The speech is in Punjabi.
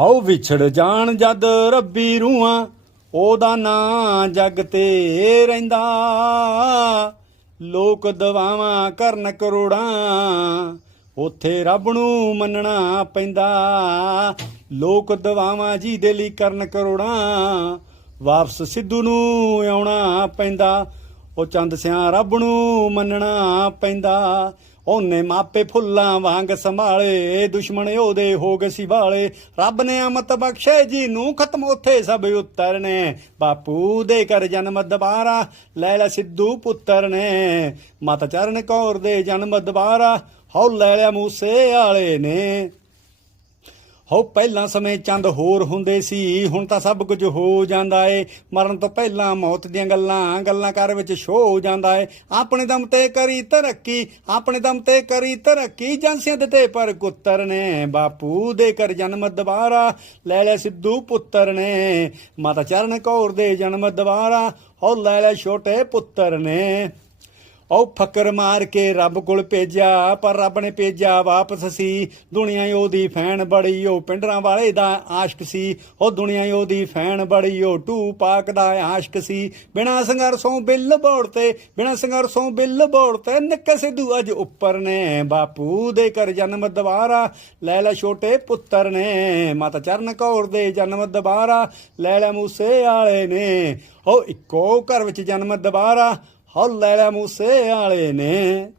ਹਉ ਵਿਛੜ ਜਾਣ ਜਦ ਰੱਬੀ ਰੂਹਾਂ, ਉਹਦਾ ਨਾਂ ਜਗ ਤੇ ਰਹਿੰਦਾ। ਲੋਕ ਦਵਾਵਾਂ ਕਰਨ ਕਰੋੜਾਂ, ਉਥੇ ਰੱਬ ਨੂੰ ਮੰਨਣਾ ਪੈਂਦਾ। ਲੋਕ ਦਵਾਵਾਂ ਜੀ ਦੇ ਲਈ ਕਰਨ ਕਰੋੜਾਂ, ਵਾਪਸ ਸਿੱਧੂ ਨੂੰ ਆਉਣਾ ਪੈਂਦਾ। ਉਹ ਚੰਦ ਸਿਆ ਰੱਬ ਨੂੰ ਮੰਨਣਾ ਪੈਂਦਾ। ਉਹਨੇ ਮਾਪੇ ਫੁੱਲਾਂ ਵਾਂਗ ਸੰਭਾਲੇ, ਦੁਸ਼ਮਣ ਉਹਦੇ ਹੋ ਗਏ ਸੀ ਰੱਬ ਨੇ ਅਮਤ ਬਖਸ਼ੇ ਜੀ ਨੂੰ ਖਤਮ ਉੱਥੇ ਸਭ ਉਤਰਨੇ। ਬਾਪੂ ਦੇ ਕਰ ਜਨਮ ਦੁਬਾਰਾ ਲੈ ਲੈ ਸਿੱਧੂ ਪੁੱਤਰ ਨੇ। ਮਤ ਚਰਨ ਕੌਰ ਦੇ ਜਨਮ ਦੁਬਾਰਾ ਹੌ ਲੈ ਲਿਆ ਮੂਸੇ ਵਾਲੇ ਨੇ। ਹੋ ਪਹਿਲਾਂ ਸਮੇਂ ਚੰਦ ਹੋਰ ਹੁੰਦੇ ਸੀ, ਹੁਣ ਤਾਂ ਸਭ ਕੁਝ ਹੋ ਜਾਂਦਾ ਏ। ਮਰਨ ਤੋਂ ਪਹਿਲਾਂ ਮੌਤ ਦੀਆਂ ਗੱਲਾਂ ਗੱਲਾਂ ਕਰ ਵਿੱਚ ਸ਼ੋ ਹੋ ਜਾਂਦਾ ਏ। ਆਪਣੇ ਦਮ ਤੇ ਕਰੀ ਤਰੱਕੀ, ਆਪਣੇ ਦਮ ਤੇ ਕਰੀ ਤਰੱਕੀ। ਜਾਂਸਿਆਂ ਦੇ ਤੇ ਪਰ ਕੁੱਤਰ ਨੇ ਬਾਪੂ ਦੇ ਕਰ ਜਨਮ ਦੁਬਾਰਾ ਲੈ ਲੈ ਸਿੱਧੂ ਪੁੱਤਰ ਨੇ। ਮਾਤਾ ਚਰਨ ਕੌਰ ਦੇ ਜਨਮ ਦੁਬਾਰਾ ਹੋ ਲੈ ਲੈ ਛੋਟੇ ਪੁੱਤਰ ਨੇ। ਉਹ ਫੱਕਰ ਮਾਰ ਕੇ ਰੱਬ ਕੋਲ ਭੇਜਿਆ, ਪਰ ਰੱਬ ਨੇ ਭੇਜਿਆ ਵਾਪਸ ਸੀ। ਦੁਨੀਆ ਉਹਦੀ ਫੈਨ ਬੜੀ, ਉਹ ਪਿੰਡਰਾਂ ਵਾਲੇ ਦਾ ਆਸ਼ਕ ਸੀ। ਉਹ ਦੁਨੀਆ ਉਹਦੀ ਫੈਨ ਬੜੀ, ਉਹ ਟੂ ਪਾਕ ਦਾ ਆਸ਼ਕ ਸੀ। ਬਿਨਾ ਸੰਘਰਸ਼ੋਂ ਬਿੱਲ ਬੋੜ ਤੇ, ਬਿਨਾ ਸੰਘਰਸ਼ੋਂ ਬਿੱਲ ਬੋੜ ਤੇ ਨਿੱਕੇ ਸਿੱਧੂ ਅੱਜ ਉੱਪਰ ਨੇ। ਬਾਪੂ ਦੇ ਕਰ ਜਨਮ ਦੁਬਾਰਾ ਲੈ ਲੈ ਛੋਟੇ ਪੁੱਤਰ ਨੇ। ਮਾਤਾ ਚਰਨ ਕੌਰ ਦੇ ਜਨਮ ਦੁਬਾਰਾ ਲੈ ਲੈ ਮੂਸੇ ਵਾਲੇ ਨੇ। ਉਹ ਇੱਕੋ ਘਰ ਵਿੱਚ ਜਨਮ ਦੁਬਾਰਾ ਹਉ ਲੈ ਮੂਸੇ ਵਾਲੇ ਨੇ।